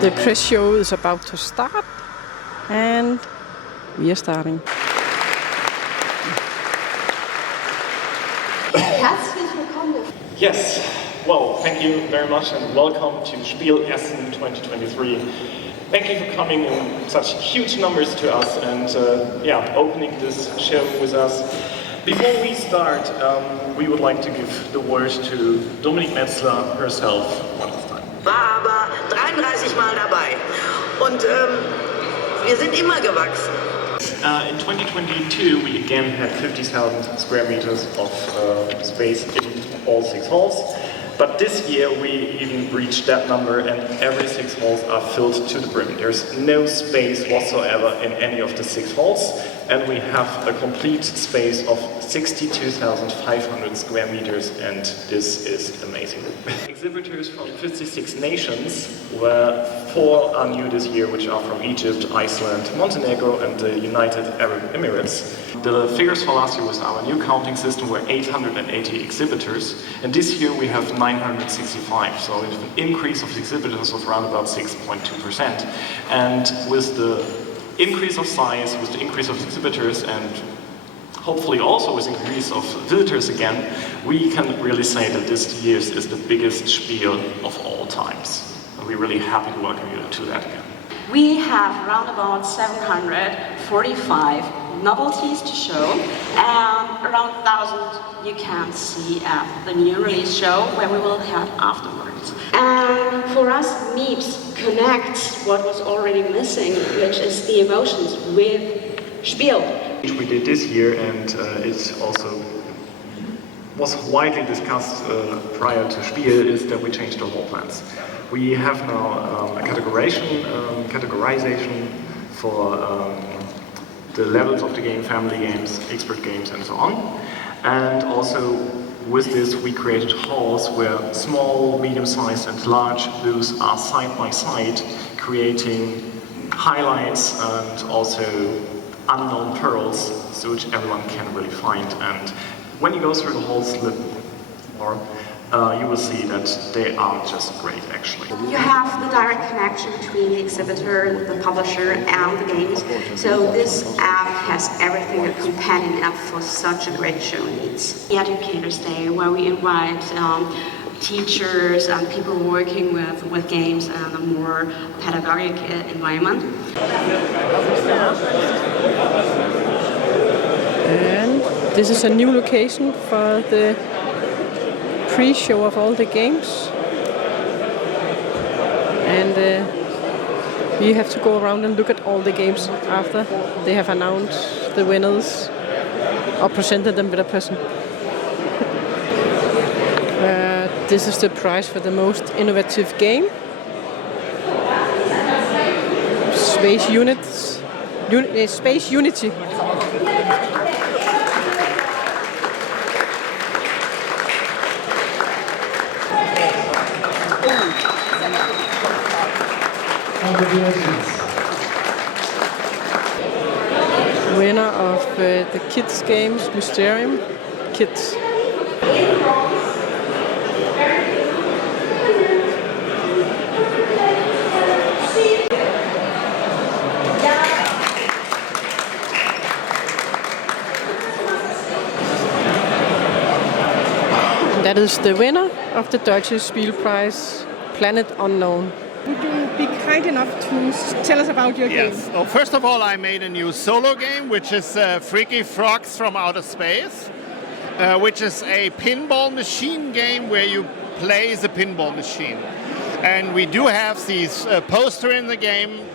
The press show is about to start, and we are starting. Herzlich willkommen. Yes, well, thank you very much and welcome to Spiel Essen 2023. Thank you for coming in such huge numbers to us and opening this show with us. Before we start, we would like to give the word to Dominik Metzler herself one last time. War aber 33 Mal dabei und wir sind immer gewachsen. In 2022 we again had 50,000 square meters of space in all 6 halls, but this year we even reached that number and every 6 halls are filled to the brim. There's no space whatsoever in any of the 6 halls and we have a complete space of 62,500 square meters and this is amazing. Exhibitors from 56 nations, where 4 are new this year, which are from Egypt, Iceland, Montenegro and the United Arab Emirates. The figures for last year with our new counting system were 880 exhibitors and this year we have 965, so it's an increase of exhibitors of around about 6.2%. And with the increase of size, with the increase of exhibitors and hopefully also with increase of visitors again, we can really say that this year's is the biggest Spiel of all times. And we're really happy to welcome you to that again. We have around about 745 novelties to show and around 1,000 you can see at the new release show where we will have afterwards. And for us, Meeps connects what was already missing, which is the emotions with Spiel. We did this year and it also was widely discussed prior to Spiel is that we changed the hall plans. We have now a categorization for the levels of the game, family games, expert games and so on. And also with this we created halls where small, medium-sized and large booths are side by side, creating highlights and also unknown pearls, so which everyone can really find. And when you go through the halls, you will see that they are just great, actually. You have the direct connection between the exhibitor, the publisher, and the games. So this app has everything a companion app for such a great show needs. The Educators Day, where we invite teachers and people working with games and a more pedagogic environment. And this is a new location for the pre-show of all the games. And you have to go around and look at all the games after they have announced the winners or presented them with a present. This is the prize for the most innovative game. Space Unity. Winner of the kids games Mysterium Kids. That is the winner of the Deutsche Spiel Prize, Planet Unknown. Would you be kind enough to tell us about your game? Yes. Well, first of all, I made a new solo game, which is Freaky Frogs from Outer Space, which is a pinball machine game where you play the pinball machine. And we do have these poster in the game.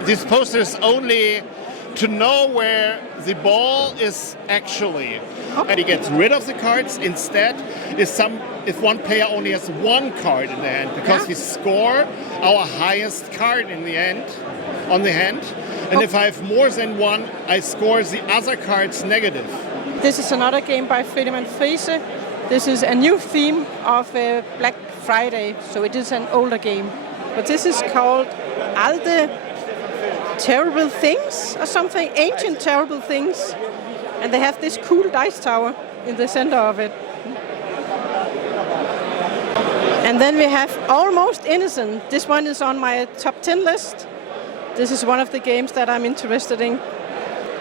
This poster is only to know where the ball is actually. And he gets rid of the cards. Instead, if one player only has one card in the hand, because we score our highest card in the end, on the hand. And if I have more than one, I score the other cards negative. This is another game by Friedemann Friese. This is a new theme of Black Friday, so it is an older game. But this is called Alte Terrible Things or something, Ancient Terrible Things. And they have this cool dice tower in the center of it. And then we have Almost Innocent. This one is on my top 10 list. This is one of the games that I'm interested in.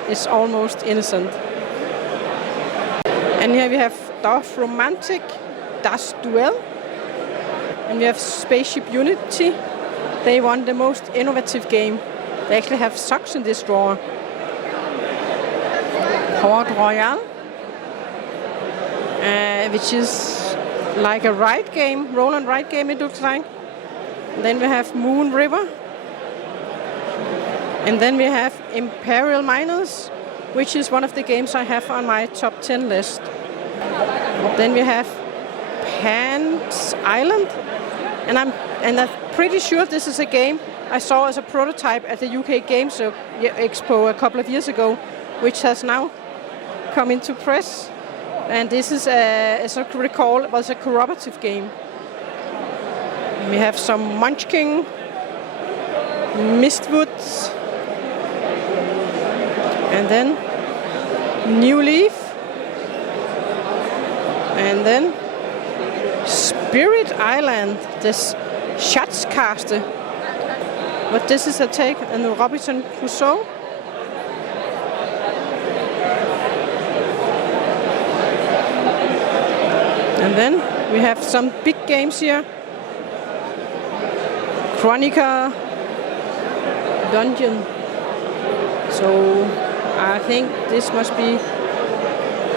It's Almost Innocent. And here we have Dorf Romantik, Das Duell. And we have Spaceship Unity. They won the most innovative game. They actually have socks in this drawer. Port Royal, which is like a ride game, roll and ride game it looks like. And then we have Moon River. And then we have Imperial Miners, which is one of the games I have on my top 10 list. Then we have Pan's Island. And I'm pretty sure this is a game I saw as a prototype at the UK Games Expo a couple of years ago, which has now come into press. And this is, as I recall, was a cooperative game. We have some Munchkin, Mistwoods, and then New Leaf, and then Spirit Island, this Schatzkaste. But this is a take on Robinson Crusoe. And then we have some big games here. Chronica Dungeon. So I think this must be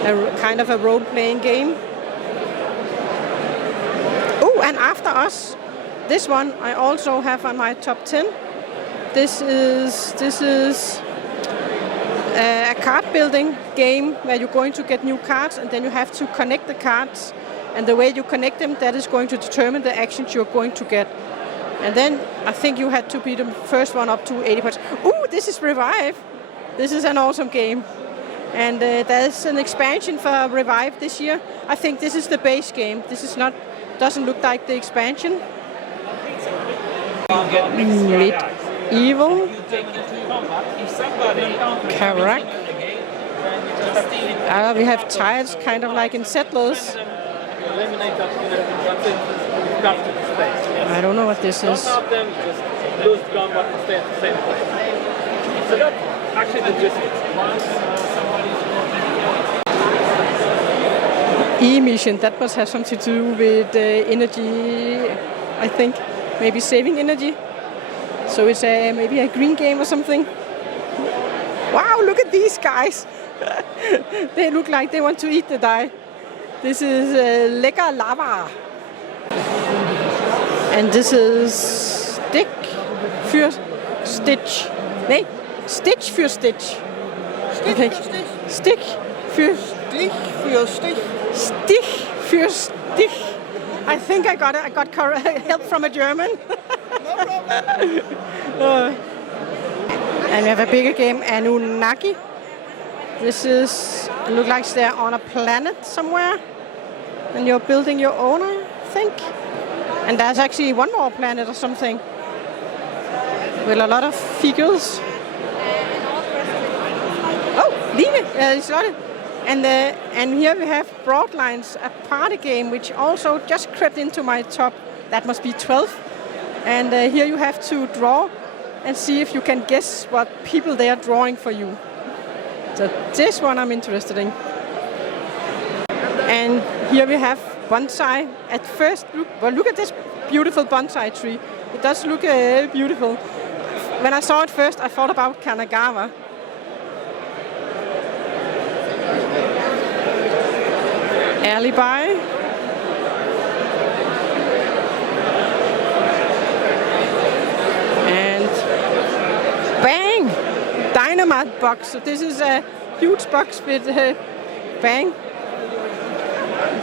a kind of a role-playing game. Oh, and After Us. This one I also have on my top 10. This is a card building game where you're going to get new cards and then you have to connect the cards. And the way you connect them, that is going to determine the actions you're going to get. And then I think you had to be the first one up to 80%. Ooh, this is Revive. This is an awesome game. And there's an expansion for Revive this year. I think this is the base game. This is not, doesn't look like the expansion. Medieval. Karak. We have tiles kind of like in Settlers. I don't know what this is. Some of them just lose the gun but stay at the same place. So that's actually the gist. E-mission, that must have something to do with energy, I think. Maybe saving energy. So it's maybe a green game or something. Wow, look at these guys. They look like they want to eat the die. This is Lækker Lava. And this is Stick für Stitch. Nee, Stitch für Stitch. Stich für Stich. Stick für Stich für Stich. Stich für Stich. I think I got help from a German. And we have a bigger game, Anunnaki. This is, it looks like they're on a planet somewhere. And you're building your own, I think. And there's actually one more planet or something. With a lot of figures. Oh, Line, Charlotte. And here we have Broadlines, a party game, which also just crept into my top. That must be 12. And here you have to draw and see if you can guess what people they are drawing for you. So this one I'm interested in. And here we have bonsai. At first, look at this beautiful bonsai tree. It does look beautiful. When I saw it first, I thought about Kanagawa. Alibi. And bang! Dynamite box. So this is a huge box with bang.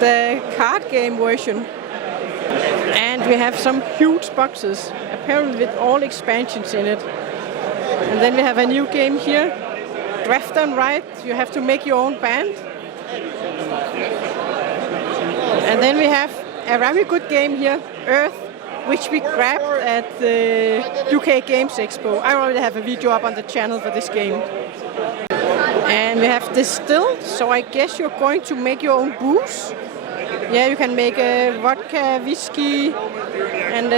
The card game version. And we have some huge boxes, apparently with all expansions in it. And then we have a new game here, Draft and Write. You have to make your own band. And then we have a very good game here, Earth, which we grabbed at the UK Games Expo. I already have a video up on the channel for this game. And we have Distilled, so I guess you're going to make your own booze. Yeah, you can make vodka, whiskey, and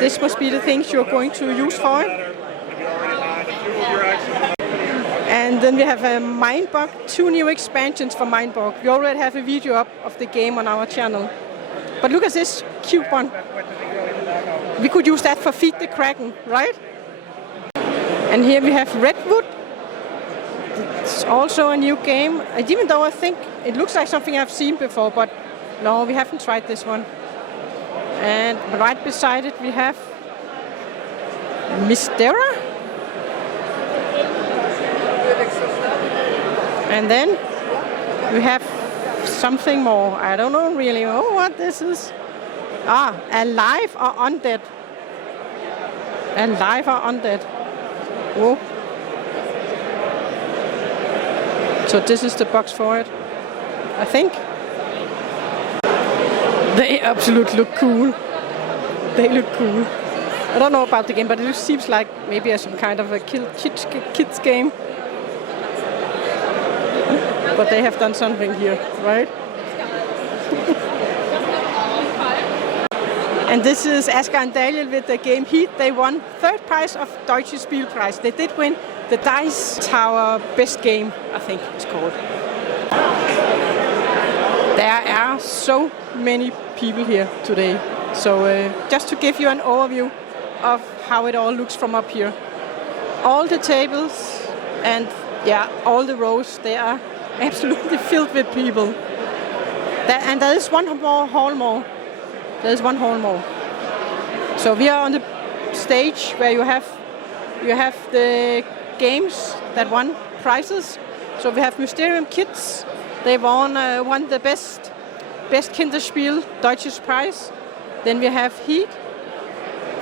this must be the things you're going to use for it. And then we have a Mindbug, 2 new expansions for Mindbug. We already have a video up of the game on our channel. But look at this cute one. We could use that for Feed the Kraken, right? And here we have Redwood. It's also a new game. Even though I think it looks like something I've seen before, but no, we haven't tried this one. And right beside it we have Mystera. And then we have something more. I don't know really what this is. Alive or Undead. Alive or Undead. Whoa. So this is the box for it, I think. They absolutely look cool. They look cool. I don't know about the game, but it seems like maybe some kind of a kids game. But they have done something here, right? And this is Asger and Daniel with the game Heat. They won 3rd prize of Deutsche Spiel prize. They did win the Dice Tower Best Game, I think it's called. There are so many people here today. So just to give you an overview of how it all looks from up here. All the tables and all the rows, they are absolutely filled with people. And there is one hall more. There's one hall more. So we are on the stage where you have the games that won prizes. So we have Mysterium Kids. They won the best Kinderspiel Deutsches Prize. Then we have Heat.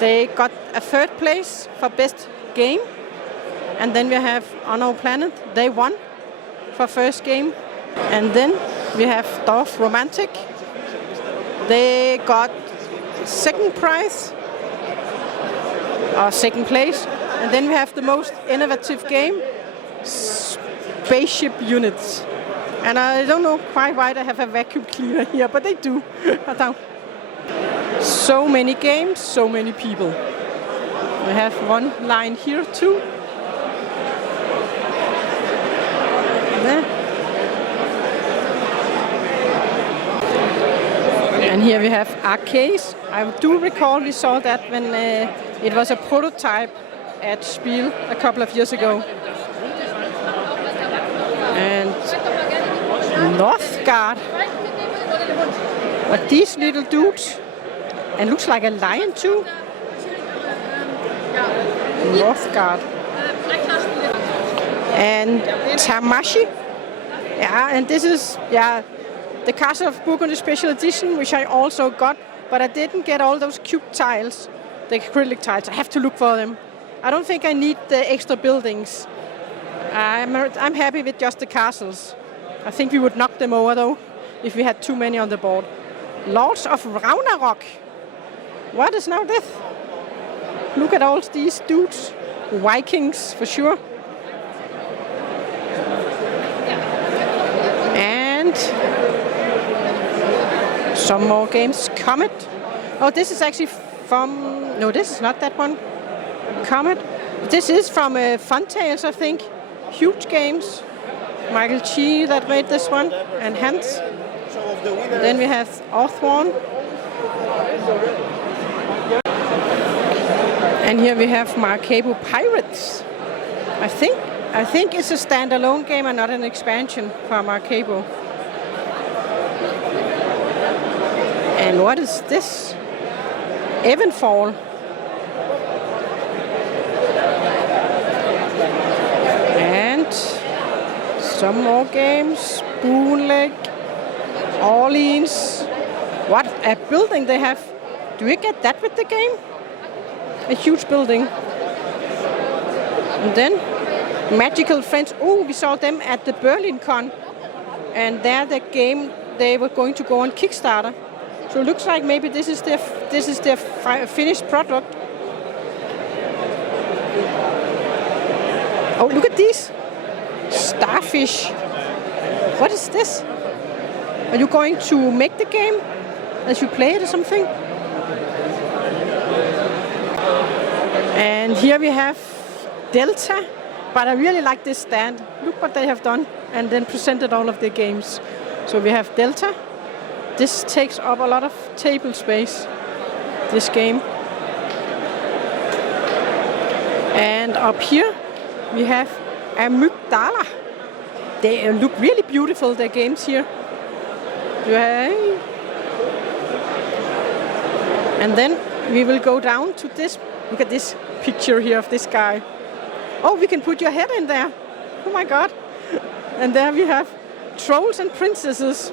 They got a 3rd place for best game. And then we have On Our Planet. They won for 1st game. And then we have Dorf Romantic. They got 2nd prize, or 2nd place. And then we have the most innovative game, Spaceship Units. And I don't know quite why they have a vacuum cleaner here, but they do. So many games, so many people. We have one line here too. There. And here we have arcades. I do recall we saw that when it was a prototype at Spiel a couple of years ago. And Northgard. But these little dudes, and looks like a lion too. Northgard. And Tamashi. Yeah, and this is the Castle of Burgundy Special Edition, which I also got, but I didn't get all those cute tiles, the acrylic tiles. I have to look for them. I don't think I need the extra buildings. I'm happy with just the castles. I think we would knock them over though, if we had too many on the board. Lords of Ragnarok. What is now this? Look at all these dudes. Vikings for sure. And some more games. Comet. Oh, this is actually from... No, this is not that one. Comet. This is from Fun Tales, I think. Huge games. Michael Chi that made this one. And Hans. Then we have Orthworn. And here we have Maracaibo Pirates. I think it's a standalone game and not an expansion for Maracaibo. And what is this? Evenfall. And some more games. Spoon Lake. Orleans. What a building they have. Do we get that with the game? A huge building. And then Magical Friends. Oh, we saw them at the Berlin Con. And there the game, they were going to go on Kickstarter. So it looks like maybe this is their finished product. Oh, look at these. Starfish. What is this? Are you going to make the game as you play it or something? And here we have Delta, but I really like this stand. Look what they have done, and then presented all of their games. So we have Delta. This takes up a lot of table space, this game. And up here we have Amygdala. They look really beautiful, their games here. And then we will go down to this. Look at this picture here of this guy. Oh, we can put your head in there. Oh my God. And there we have Trolls and Princesses.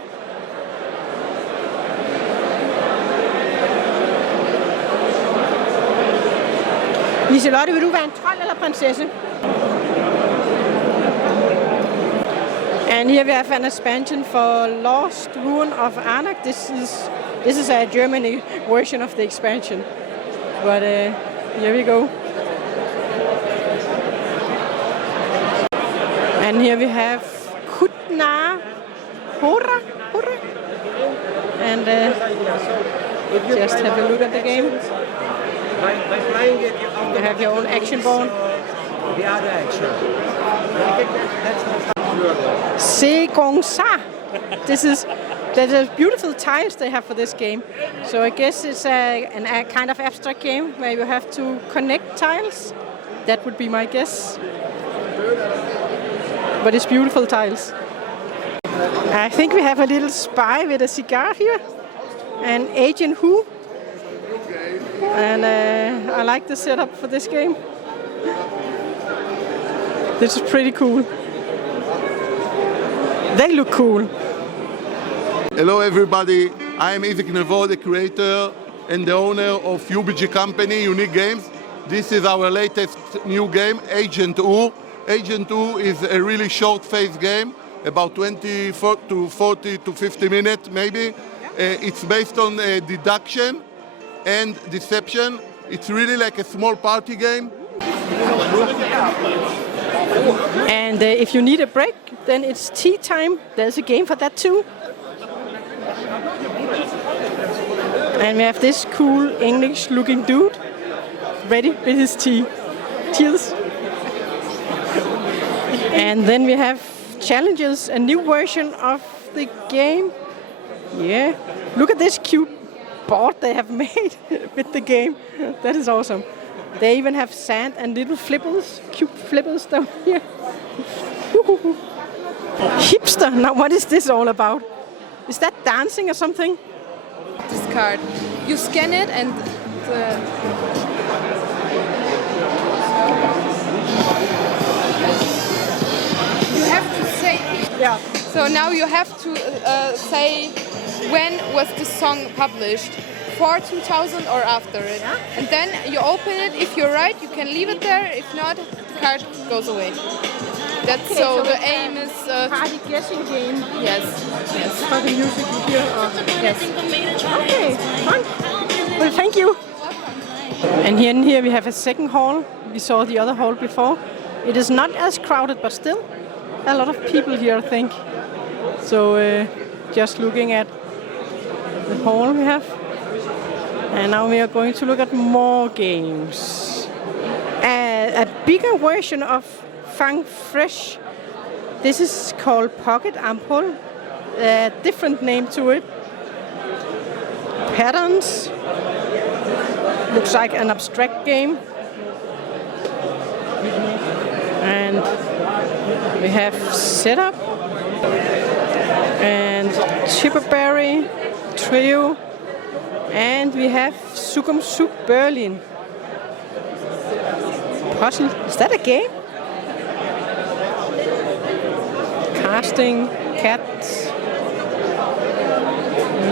Liselotte, vil du være en trold eller prinsesse? And here we have an expansion for Lost Ruin of Anak. This is a German version of the expansion. But here we go. And here we have Kutna Hora. And just have a look at the game. You have your own action board. Segongsa. There's beautiful tiles they have for this game. So I guess it's a kind of abstract game where you have to connect tiles. That would be my guess. But it's beautiful tiles. I think we have a little spy with a cigar here. And Agent Who. And I like the setup for this game. This is pretty cool. They look cool. Hello everybody, I'm Isaac Nevo, the creator and the owner of UBG Company, Unique Games. This is our latest new game, Agent Who. Agent Who is a really short-phase game, about 24 to 40 to 50 minutes maybe. It's based on deduction and deception. It's really like a small party game. And if you need a break, then it's tea time. There's a game for that too. And we have this cool English-looking dude ready with his tea. Cheers. And then we have challenges, a new version of the game. Yeah, look at this cute board they have made with the game. That is awesome. They even have sand and little flippers, cute flippers down here. Hipster, now what is this all about? Is that dancing or something? This card. You scan it and you have to say. Yeah. So now you have to say when was the song published, for 2000 or after it. Yeah. And then you open it. If you're right, you can leave it there. If not, the card goes away. That's Okay, so the it's aim is. Party guessing game. Yes. Yes. For the music here. Yes. Okay, fun. Well, thank you. And here we have a second hall. We saw the other hall before. It is not as crowded, but still a lot of people here, I think. So just looking at the hall we have. And now we are going to look at more games. A bigger version of Fang Fresh. This is called Pocket Ampoule. A different name to it. Patterns. Looks like an abstract game. And we have Setup. And Chipperberry. Trio. And we have Sukum Suk Berlin. Puzzle. Is that a game? Casting, cats,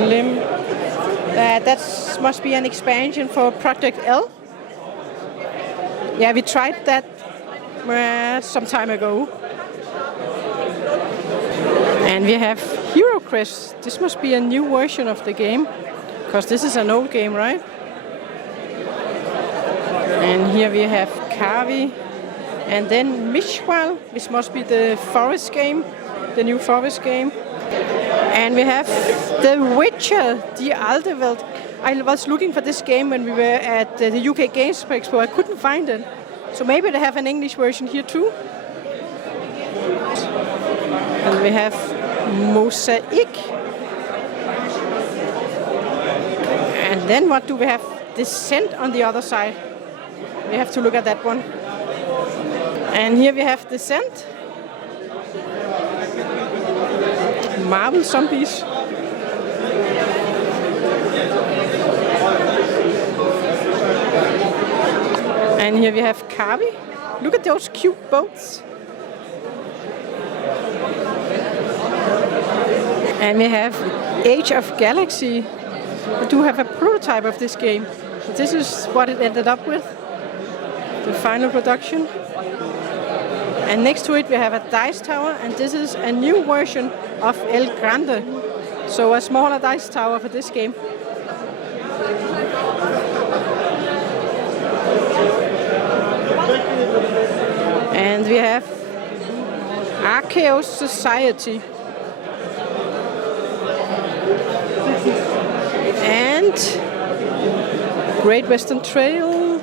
limb. That must be an expansion for Project L. Yeah, we tried that some time ago. And we have Hero Crest. This must be a new version of the game, because this is an old game, right? And here we have Kavi. And then Mishwal, which must be the forest game, the new forest game. And we have The Witcher, Die Alte Welt. I was looking for this game when we were at the UK Games Expo. I couldn't find it. So maybe they have an English version here too. And we have Mosaic. And then what do we have? Descent on the other side. We have to look at that one. And here we have Descent. Marvel Zombies. And here we have Kavi. Look at those cute boats. And we have Age of Galaxy. We do have a prototype of this game. This is what it ended up with, the final production. And next to it we have a dice tower, and this is a new version of El Grande. So a smaller dice tower for this game. And we have Archaeos Society. And Great Western Trail.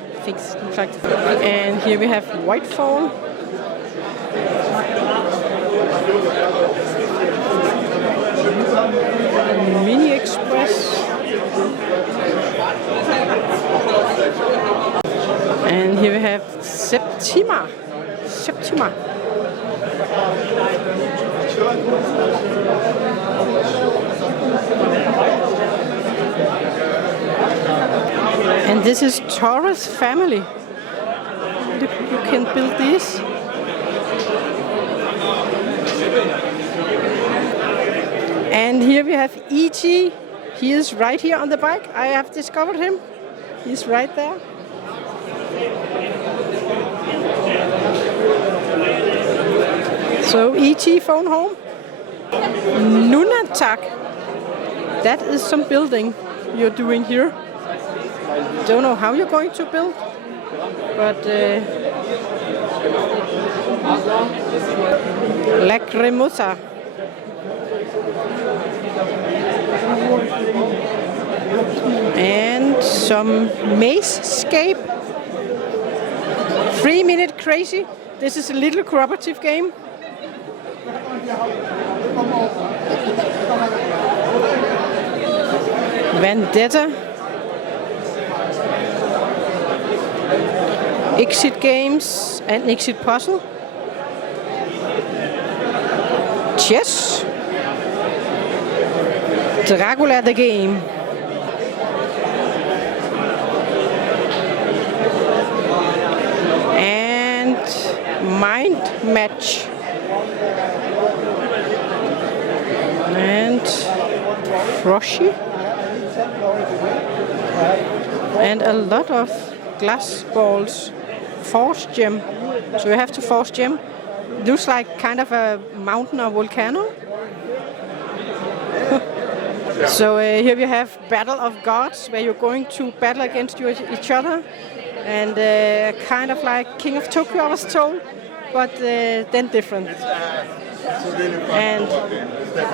And here we have Whitefall. Mini Express. And here we have Septima. And this is Torres Family. Look, you can build these. And here we have E.T. He is right here on the bike. I have discovered him. He's right there. So E.T. phone home. Nunatak. That is some building you're doing here. Don't know how you're going to build, but Lacrimosa. And some Maze-scape. 3 Minute Crazy. This is a little cooperative game. Vendetta. Exit Games and Exit Puzzle. Chess. Dracula the Game. And Mind Match. And Froshy. And a lot of glass balls. Force gem. So you have to force gem. Looks like kind of a mountain or volcano. So here we have Battle of Gods, where you're going to battle against each other. And kind of like King of Tokyo, I was told, but then different. And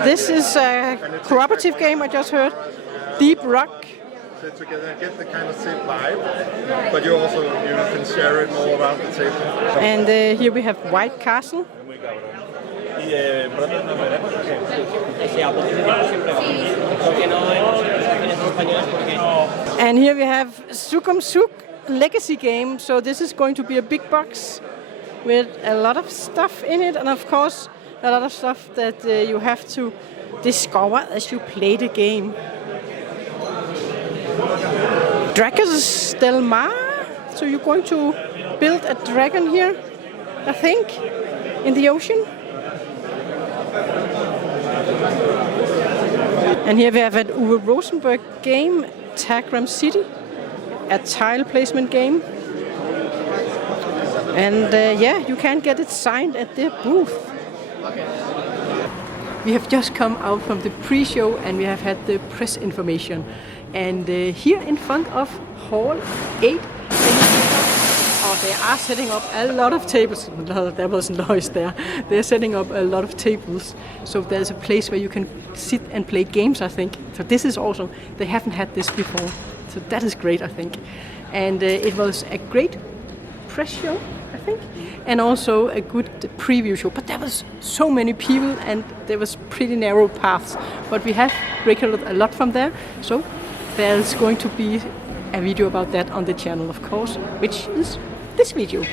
this is a cooperative game I just heard. Deep Rock. Sit together and get the kind of same vibe, but you also can share it all around the table. And here we have White Castle. And here we have Sukum Suk Legacy Game. So this is going to be a big box with a lot of stuff in it, and of course a lot of stuff that you have to discover as you play the game. Dragons Del Mar. So you're going to build a dragon here, I think, in the ocean. And here we have an Uwe Rosenberg game, Tagram City, a tile placement game. And yeah, you can get it signed at their booth. We have just come out from the pre-show and we have had the press information. And here in front of Hall 8, awesome. They are setting up a lot of tables. No, there was noise there. They're setting up a lot of tables. So there's a place where you can sit and play games, I think. So this is awesome. They haven't had this before. So that is great, I think. And it was a great press show, I think, and also a good preview show. But there was so many people and there was pretty narrow paths. But we have recorded a lot from there. So there's going to be a video about that on the channel, of course, which is this video.